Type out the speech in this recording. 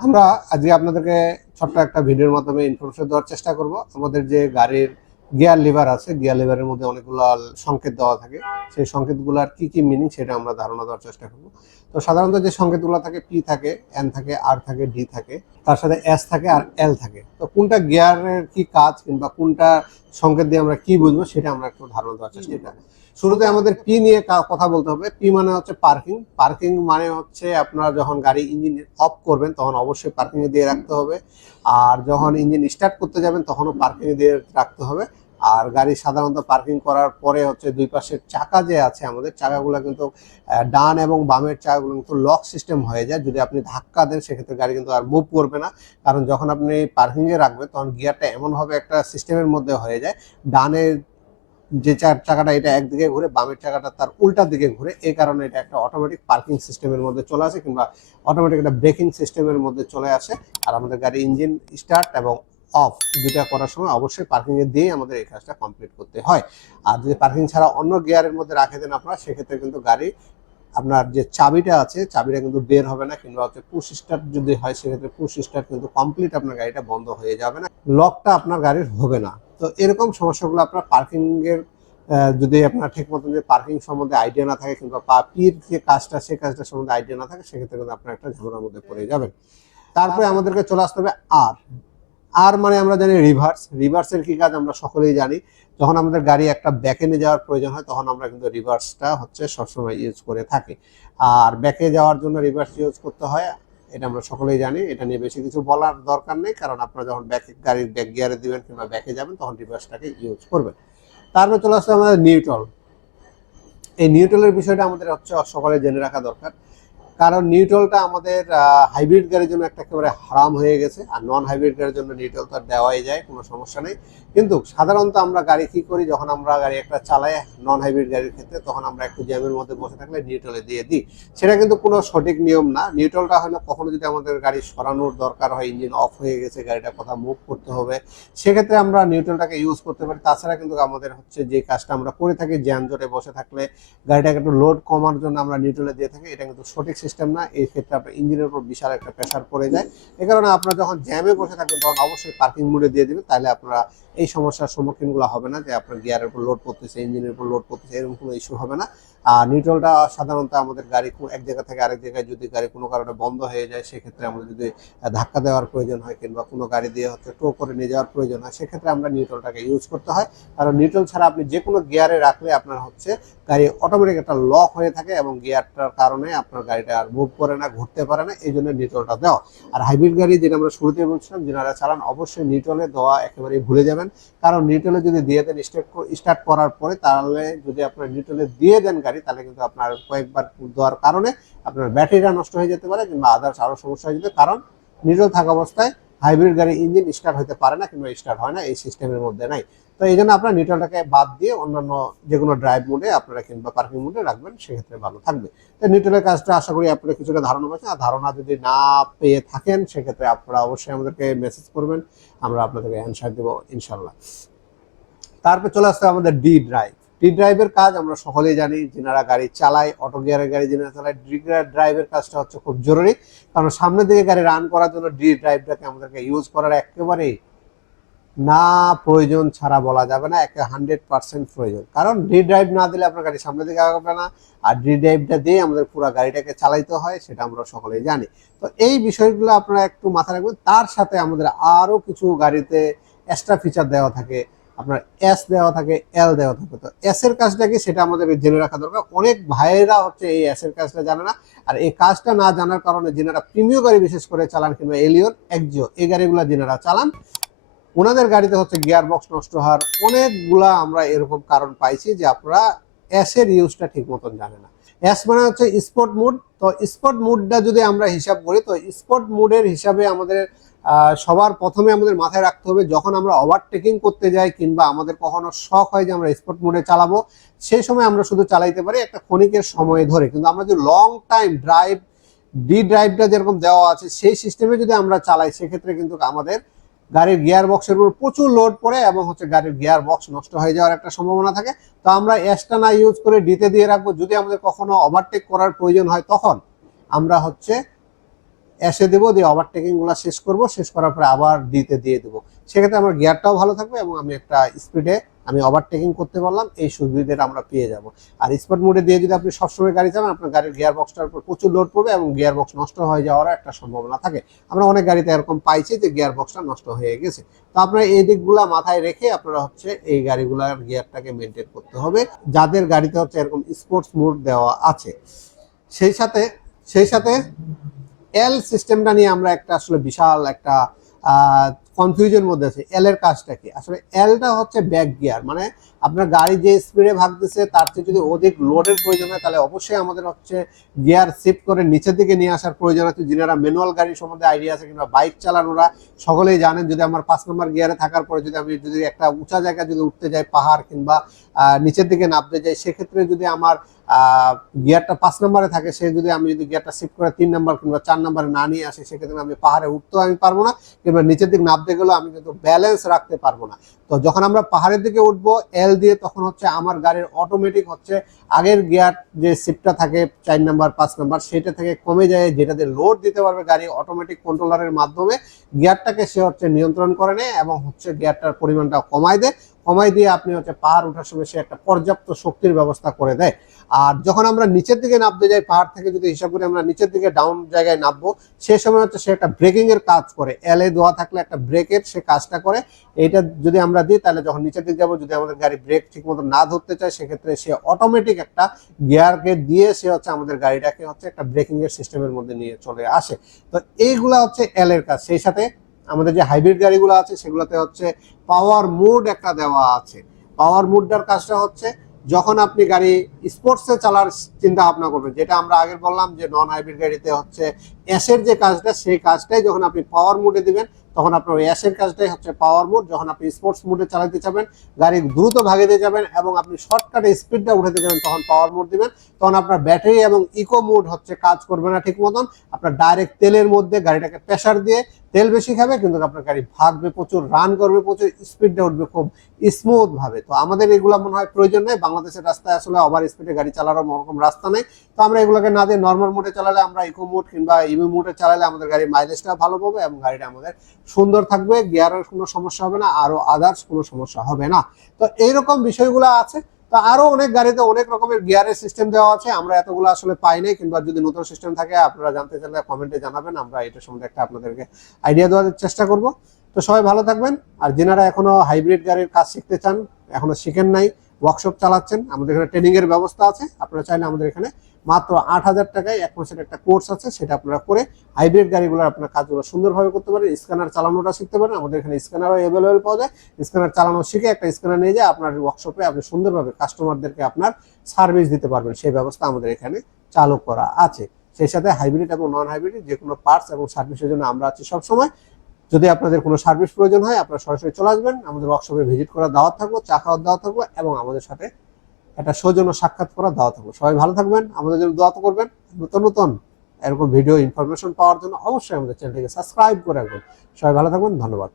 আমরা আজকে আপনাদেরকে ছোট্ট একটা ভিডিওর মাধ্যমে ইনফরমেশন দেওয়ার চেষ্টা করব। আমাদের যে গাড়ির গিয়ার লিভার আছে, গিয়ার লিভারের মধ্যে অনেকগুলো সংকেত দেওয়া থাকে। সেই সংকেতগুলোর কি কি মিনিং সেটা আমরা ধারণা দেওয়ার চেষ্টা করব। তো সাধারণত যে সংকেতগুলো থাকে, পি থাকে, এন থাকে, আর থাকে, ডি থাকে, তার সাথে এস থাকে আর এল থাকে। তো কোনটা গিয়ারের কি কাজ কিংবা কোনটা সংকেত দিয়ে আমরা কি বুঝবো সেটা আমরা একটু ধারণা দেওয়ার চেষ্টা করব। শুরুতে আমাদের পি নিয়ে কথা বলতে হবে। পি মানে হচ্ছে পার্কিং। পার্কিং মানে হচ্ছে আপনার যখন গাড়ি ইঞ্জিন অফ করবেন তখন অবশ্যই পার্কিং এ দিয়ে রাখতে হবে, আর যখন ইঞ্জিন স্টার্ট করতে যাবেন তখনও পার্কিং এ দিয়ে রাখতে হবে। আর গাড়ি সাধারণত পার্কিং করার পরে হচ্ছে দুই পাশের চাকা যে আছে, আমাদের চাকাগুলো কিন্তু ডান এবং বামের চাকাগুলো কিন্তু লক সিস্টেম হয়ে যায়। যদি আপনি ধাক্কা দেন সেক্ষেত্রে গাড়ি কিন্তু আর মুভ করবে না, কারণ যখন আপনি পার্কিং এ রাখবেন তখন গিয়ারটা এমনভাবে একটা সিস্টেমের মধ্যে হয়ে যায়, ডানের যে চাকাটা এটা একদিকে ঘুরে, বামের চাকাটা তার উল্টা দিকে ঘুরে। এই কারণে এটা একটা অটোমেটিক পার্কিং সিস্টেমের মধ্যে চলে আসে কিংবা অটোমেটিক একটা ব্রেকিং সিস্টেমের মধ্যে চলে আসে। আর আমাদের গাড়ি ইঞ্জিন স্টার্ট এবং অফ দুটা করার সময় অবশ্যই পার্কিং এ দিয়ে আমাদের এই কাজটা কমপ্লিট করতে হয়। আর যদি পার্কিং ছাড়া অন্য গিয়ারের মধ্যে রাখে দেন আপনারা, সেক্ষেত্রে কিন্তু গাড়ি আপনার যে চাবিটা আছে চাবিটা কিন্তু বের হবে না, কিংবা হচ্ছে পুশ স্টার্ট যদি হয় সেক্ষেত্রে পুশ স্টার্ট কিন্তু কমপ্লিট আপনার গাড়িটা বন্ধ হয়ে যাবে না, লকটা আপনার গাড়ির হবে না। তো এরকম সমস্যাগুলো আপনার পার্কিং এর যদি আপনার ঠিক মতন যে পার্কিং সম্বন্ধে আইডিয়া না থাকে কিংবা পির যে কাজটা সে কাজটা সম্বন্ধে আইডিয়া না থাকে, সেক্ষেত্রে কিন্তু আপনার একটা ঝামেলার মধ্যে পড়ে যাবেন। তারপরে আমাদেরকে চলে আসতে হবে আর। আর মানে আমরা জানি রিভার্স। রিভার্সের কি কাজ আমরা সকলেই জানি। যখন আমাদের গাড়ি একটা ব্যাকে নিয়ে যাওয়ার প্রয়োজন হয় তখন আমরা কিন্তু রিভার্সটা হচ্ছে সবসময় ইউজ করে থাকি। আর ব্যাকে যাওয়ার জন্য রিভার্স ইউজ করতে হয়, এটা আমরা সকলেই জানি। এটা নিয়ে বেশি কিছু বলার দরকার নেই, কারণ আপনারা যখন ব্যাকে গাড়ির ব্যাক গিয়ারে দিবেন কিংবা ব্যাকে যাবেন তখন রিভার্সটাকে ইউজ করবেন। তারপরে চলে আসছে আমাদের নিউট্রাল। এই নিউট্রালের বিষয়টা আমাদের হচ্ছে সকলে জেনে রাখা দরকার, কারণ নিউট্রালটা আমাদের হাইব্রিড গাড়ির জন্য একটা একেবারে হারাম হয়ে গেছে। আর নন হাইব্রিড গাড়ির জন্য নিউট্রাল তো আর দেওয়াই যায়, কোনো সমস্যা নেই। কিন্তু সাধারণত আমরা গাড়ি কি করি, যখন আমরা গাড়ি একটা চালাই নন হাইব্রিড গাড়ির ক্ষেত্রে, তখন আমরা একটু জ্যামের মধ্যে বসে থাকলে নিউট্রালে দিয়ে দিই। সেটা কিন্তু কোনো সঠিক নিয়ম না। নিউট্রালটা হলো কখনো যদি আমাদের গাড়ি সরানোর দরকার হয়, ইঞ্জিন অফ হয়ে গেছে, গাড়িটা কোথাও মুভ করতে হবে, সেক্ষেত্রে আমরা নিউট্রালটাকে ইউজ করতে পারি। তাছাড়া কিন্তু আমাদের হচ্ছে যে কাজটা আমরা করে থাকি যানজটে বসে থাকলে গাড়িটাকে একটু লোড কমার জন্য আমরা নিউট্রালে দিয়ে থাকি, এটা কিন্তু সঠিক সিস্টেম না। এই ক্ষেত্রে আপনার ইঞ্জিনের উপর বিশাল একটা প্রেশার পড়ে যায়। এই কারণে আপনারা যখন জ্যামে বসে থাকবেন তখন অবশ্যই পার্কিং মোডে দিয়ে দিবেন, তাহলে আপনারা এই সমস্যার সম্মুখীনগুলো হবে না যে আপনার গিয়ারের উপর লোড পড়তেছে, ইঞ্জিনের উপর লোড পড়তেছে, এরকম কোনো ইস্যু হবে না। আর নিউট্রালটা সাধারণত আমাদের গাড়ি এক জায়গা থেকে আরেক জায়গায় যদি গাড়ি কোনো কারণে বন্ধ হয়ে যায়, সেক্ষেত্রে আমাদের যদি ধাক্কা দেওয়ার প্রয়োজন হয় কিংবা কোনো গাড়ি দিয়ে হচ্ছে টো করে নিয়ে যাওয়ার প্রয়োজন হয়, সেক্ষেত্রে আমরা নিউট্রালটাকে ইউজ করতে হয়। কারণ নিউট্রাল ছাড়া আপনি যে কোনো গিয়ারে রাখলে আপনার হচ্ছে গাড়ি অটোমেটিক একটা লক হয়ে থাকে এবং গিয়ারটার কারণে আপনার গাড়িটা আর মুভ করে না, ঘুরতে পারে না। এই জন্য নিউট্রালটা দেওয়া। আর হাইব্রিড গাড়ি যেটা আমরা শুরুতে বলছিলাম, যারা চালান অবশ্যই নিউট্রালে দেওয়া একেবারেই ভুলে যাবেন। কারণ নিউট্রালে যদি দিয়ে দেন স্টার্ট করার পরে, তাহলে যদি আপনার নিউট্রালে দিয়ে দেন গাড়ি, তাহলে কিন্তু আপনার কয়েকবার দেওয়ার কারণে আপনার ব্যাটারিটা নষ্ট হয়ে যেতে পারে কিংবা আদার্স আরো সমস্যা হয়ে যেতে, কারণ নিউট্রাল থাকা অবস্থায় হাইব্রিড গাড়ি ইঞ্জিন স্টার্ট হতে পারে না কিংবা স্টার্ট হয় না, এই সিস্টেমের মধ্যে নাই। তো এই জন্য আপনার নিউট্রালটাকে বাদ দিয়ে অন্যান্য যে কোনো ড্রাইভ মোডে আপনারা কিংবা পার্কিং মোডে রাখবেন, সেক্ষেত্রে ভালো থাকবে। তো নিউট্রালের কাজটা আশা করি আপনারা কিছুটা ধারণা পাচ্ছেন। আর ধারণা যদি না পেয়ে থাকেন, সেক্ষেত্রে আপনারা অবশ্যই আমাদেরকে মেসেজ করবেন, আমরা আপনাদেরকে অ্যান্সার দেবো ইনশাল্লাহ। তারপর চলে আসতে আমাদের ডি ড্রাইভ। ডি ড্রাইভের কাজ আমরা সকলেই জানি, যারা গাড়ি চালায়, অটো গিয়ারের গাড়ি যারা চালায়, ডি ড্রাইভের কাজটা হচ্ছে খুব জরুরি। কারণ সামনের দিকে গাড়ি রান করার জন্য ডি ড্রাইভটাকে আমাদেরকে ইউজ করার একেবারেই না প্রয়োজন ছাড়া বলা যাবে না, 100% প্রয়োজন। কারণ ডি ড্রাইভ না দিলে আপনার গাড়ি সামনের দিকে আগাবে না। আর ডি ড্রাইভটা দিয়ে আমাদের পুরো গাড়িটাকে চালাইতে হয়, সেটা আমরা সকলেই জানি। তো এই বিষয়গুলো আপনারা একটু মাথায় রাখবেন। তার সাথে আমাদের আরো কিছু গাড়িতে এক্সট্রা ফিচার দেওয়া থাকে, আপনার এস দেওয়া থাকে, এল দেওয়া থাকে। তো এস এর কাজটা কি সেটা আমাদের জেনে রাখা দরকার। অনেক ভাইয়েরা হচ্ছে এই এস এর কাজটা জানে না। আর এই কাজটা না জানার কারণে যেনারা প্রিমিয় গাড়ি বিশেষ করে চালান কিংবা এলিয়ন, এক্সিও, এই গাড়িগুলো যেনারা চালান, ওনাদের গাড়িতে হচ্ছে গিয়ার বক্স নষ্ট হওয়ার অনেকগুলা আমরা এরকম কারণ পাইছি যে আপনারা এস এর ইউজটা ঠিক মতন জানে না। এস মানে হচ্ছে স্পট মুড। তো স্পট মুডটা যদি আমরা হিসাব করি, তো স্পট মুডের হিসাবে আমাদের সবার প্রথমে আমাদের মাথায় রাখতে হবে, যখন আমরা ওভারটেকিং করতে যাই কিংবা আমাদের কখনো শখ হয় যে আমরা স্পট মুডে চালাবো, সেই সময় আমরা শুধু চালাইতে পারি একটা ক্ষণিকের সময় ধরে। কিন্তু আমরা যদি লং টাইম ড্রাইভ, ডি ড্রাইভটা যেরকম দেওয়া আছে সেই সিস্টেমে যদি আমরা চালাই, সেক্ষেত্রে কিন্তু আমাদের গাড়ির গিয়ার বক্সের উপর প্রচুর লোড পড়ে এবং হচ্ছে গাড়ির গিয়ার বক্স নষ্ট হয়ে যাওয়ার একটা সম্ভাবনা থাকে। তো আমরা এসটা না ইউজ করে ডিতে দিয়ে রাখবো। যদি আমাদের কখনো ওভারটেক করার প্রয়োজন হয়, তখন আমরা হচ্ছে এসে দেবো, দিয়ে ওভারটেকিং গুলো শেষ করব, শেষ করার পরে আবার ডিতে দিয়ে দেবো। সেক্ষেত্রে আমার গিয়ারটাও ভালো থাকবে এবং আমি একটা স্পিডে আমি ওভারটেকিং করতে পারলাম, এই সুবিধাটা আমরা পেয়ে যাব। আর স্পোর্ট মোডে দিয়ে যদি আপনি সবসময় গাড়ি চালান, আপনার গাড়ির গিয়ার বক্সটার উপর প্রচুর লোড পড়বে এবং গিয়ার বক্স নষ্ট হয়ে যাওয়ার একটা সম্ভাবনা থাকে। আমরা অনেক গাড়িতে এরকম পাইছি যে গিয়ার বক্সটা নষ্ট হয়ে গেছে। তো আপনারা এই দিকগুলা মাথায় রেখে আপনারা হচ্ছে এই গাড়িগুলার গিয়ারটাকে মেনটেন করতে হবে, যাদের গাড়িতে হচ্ছে এরকম স্পোর্টস মোড দেওয়া আছে। সেই সাথে এল সিস্টেমটা নিয়ে আমরা একটা আসলে বিশাল একটা কনফিউজন মধ্যে আছে। এল এর কাজটা কি? আসলে এলটা হচ্ছে ব্যাক গিয়ার, মানে আপনার গাড়ি যে স্পিডে ভাগতেছে তার চেয়ে যদি অধিক লোডের প্রয়োজন হয় তাহলে অবশ্যই আমাদের হচ্ছে গিয়ার শিফট করে নিচের দিকে নিয়ে আসার প্রয়োজন আছে। যারা ম্যানুয়াল গাড়ির সম্বন্ধে আইডিয়া আছে কিংবা বাইক চালানোরা সকলেই জানেন, যদি আমার 5 নম্বর গিয়ারে থাকার পরে যদি একটা উঁচা জায়গায় যদি উঠতে যাই, পাহাড় কিংবা নিচের দিকে নামতে যাই, সেক্ষেত্রে যদি আমার গিয়ারটা 5 নম্বরে থাকে, আমি যদি গিয়ারটা শিফট করে 3 নম্বর কিংবা 4 নম্বরে না নিয়ে আসি, সেক্ষেত্রে আমি পাহাড়ে উঠতেও আমি পারবো না, কিংবা নিচের দিকে নামতে গেলেও আমি কিন্তু ব্যালেন্স রাখতে পারবো না। তো যখন আমরা পাহাড়ের দিকে উঠবো এল দিয়ে, তখন হচ্ছে আমার গাড়ির অটোমেটিক হচ্ছে আগের গিয়ার যে শিফটটা থাকে 4 নম্বর 5 নম্বর, সেটা থেকে কমে যায়, যেটাতে লোড দিতে পারবে গাড়ি অটোমেটিক কন্ট্রোলারের মাধ্যমে গিয়ারটাকে সে হচ্ছে নিয়ন্ত্রণ করে নেয় এবং হচ্ছে গিয়ারটার পরিমাণটা কমায় দিয়ে আপনি হচ্ছে পাহাড় ওঠার সময় সে একটা পর্যাপ্ত শক্তির ব্যবস্থা করে দেয়। আর যখন আমরা নিচের দিকে নামতে যাই, পাহাড় থেকে যদি হিসাব করি আমরা নিচের দিকে ডাউন জায়গায় নামবো, সেই সময় হচ্ছে সে একটা ব্রেকিং এর কাজ করে, এলএ দেওয়া থাকলে একটা ব্রেকের সে কাজটা করে। এইটা যদি আমরা দিই তাহলে যখন নিচের দিকে যাবো, যদি আমাদের গাড়ি ব্রেক ঠিক মতো না ধরতে চায়, সেক্ষেত্রে সে অটোমেটিক একটা গিয়ারকে দিয়ে সে হচ্ছে আমাদের গাড়িটাকে হচ্ছে একটা ব্রেকিং এর সিস্টেমের মধ্যে নিয়ে চলে আসে। তো এইগুলা হচ্ছে এল এর কাজ। সেই সাথে আমাদের যে হাইব্রিড গাড়িগুলো আছে সেগুলোতে হচ্ছে পাওয়ার মোড একটা দেওয়া আছে। পাওয়ার মোডটার কাজটা হচ্ছে যখন আপনি গাড়ি স্পোর্টসে চালার চিন্তা ভাবনা করবেন, যেটা আমরা আগে বললাম যে নন হাইব্রিড গাড়িতে হচ্ছে এসের যে কাজটা, সেই কাজটাই যখন আপনি পাওয়ার মোডে দিবেন, তখন আপনার ওই এসের কাজটাই হচ্ছে পাওয়ার মোড। যখন আপনি স্পোর্টস মোডে চালাতে যাবেন, গাড়ি দ্রুত ভাগিয়ে যাবেন এবং আপনি শর্টকাটে স্পিডটা উঠাতে যাবেন, তখন পাওয়ার মোড দিবেন। তখন আপনার ব্যাটারি এবং ইকো মোড হচ্ছে কাজ করবে না ঠিক মতন। আপনার ডাইরেক্ট তেলের মধ্যে গাড়িটাকে প্রেসার দিয়ে তেল বেশি খাবে, কিন্তু আপনার গাড়ি ভাগবে প্রচুর, রান করবে প্রচুর, স্পিডটা উঠবে খুব স্মুথ ভাবে। তো আমাদের এগুলো মনে হয় প্রয়োজন নেই, বাংলাদেশের রাস্তায় আসলে ওভার স্পিডে গাড়ি চালানোর ওরকম রাস্তা নেই। তো আমরা এগুলোকে না দিয়ে নর্মাল মোডে চালালে, আমরা ইকো মোড কিংবা ইভি মোডে চালালে আমাদের গাড়ির মাইলেজটা ভালো পাবে এবং গাড়িটা আমাদের সুন্দর থাকবে, গিয়ারের কোনো সমস্যা হবে না, আরো আদার্স কোনো সমস্যা হবে না। তো এইরকম বিষয়গুলো আছে। তো আরো অনেক গাড়িতে অনেক রকমের গিয়ারের সিস্টেম দেওয়া আছে, আমরা এতগুলো আসলে পাই নাই, কিংবা যদি নতুন সিস্টেম থাকে আপনারা জানতে চাইলে কমেন্টে জানাবেন, আমরা এটা সম্বন্ধে একটা আপনাদেরকে আইডিয়া দেওয়ার চেষ্টা করব। তো সবাই ভালো থাকবেন। আর যেনারা এখনো হাইব্রিড গাড়ির কাজ শিখতে চান, এখনো শিখেন নাই, ওয়ার্কশপ চালাচ্ছেন, আমাদের এখানে ট্রেনিং এর ব্যবস্থা আছে। আপনারা চাইলে আমাদের এখানে মাত্র 8,000 টাকায় 1 মাসের একটা কোর্স আছে, সেটা আপনারা করে হাইব্রিড গাড়িগুলো আপনার কাজগুলো সুন্দরভাবে করতে পারেন। স্ক্যানার চালানোটা শিখতে পারেন, আমাদের এখানে স্ক্যানারও অ্যাভেলেবেল পাওয়া যায়। স্ক্যানার চালানো শিখে একটা স্ক্যানার নিয়ে যায় আপনার ওয়ার্কশপে, আপনি সুন্দরভাবে কাস্টমারদেরকে আপনার সার্ভিস দিতে পারবেন, সেই ব্যবস্থা আমাদের এখানে চালু করা আছে। সেই সাথে হাইব্রিড এবং নন হাইব্রিড যে কোনো পার্টস এবং সার্ভিসের জন্য আমরা আছি সবসময়। যদি আপনাদের কোনো সার্ভিস প্রয়োজন হয়, আপনারা সরাসরি চলে আসবেন, আমাদের ওয়ার্কশপে ভিজিট করার দাওয়াত থাকবো, চা খাওয়ার দাওয়াত থাকবো এবং আমাদের সাথে একটা সৌজন্য সাক্ষাৎ করার দাওয়াত থাকবো। সবাই ভালো থাকবেন, আমাদের জন্য দোয়া করবেন। নতুন এরকম ভিডিও ইনফরমেশন পাওয়ার জন্য অবশ্যই আমাদের চ্যানেলটিকে সাবস্ক্রাইব করে রাখবেন। সবাই ভালো থাকবেন, ধন্যবাদ।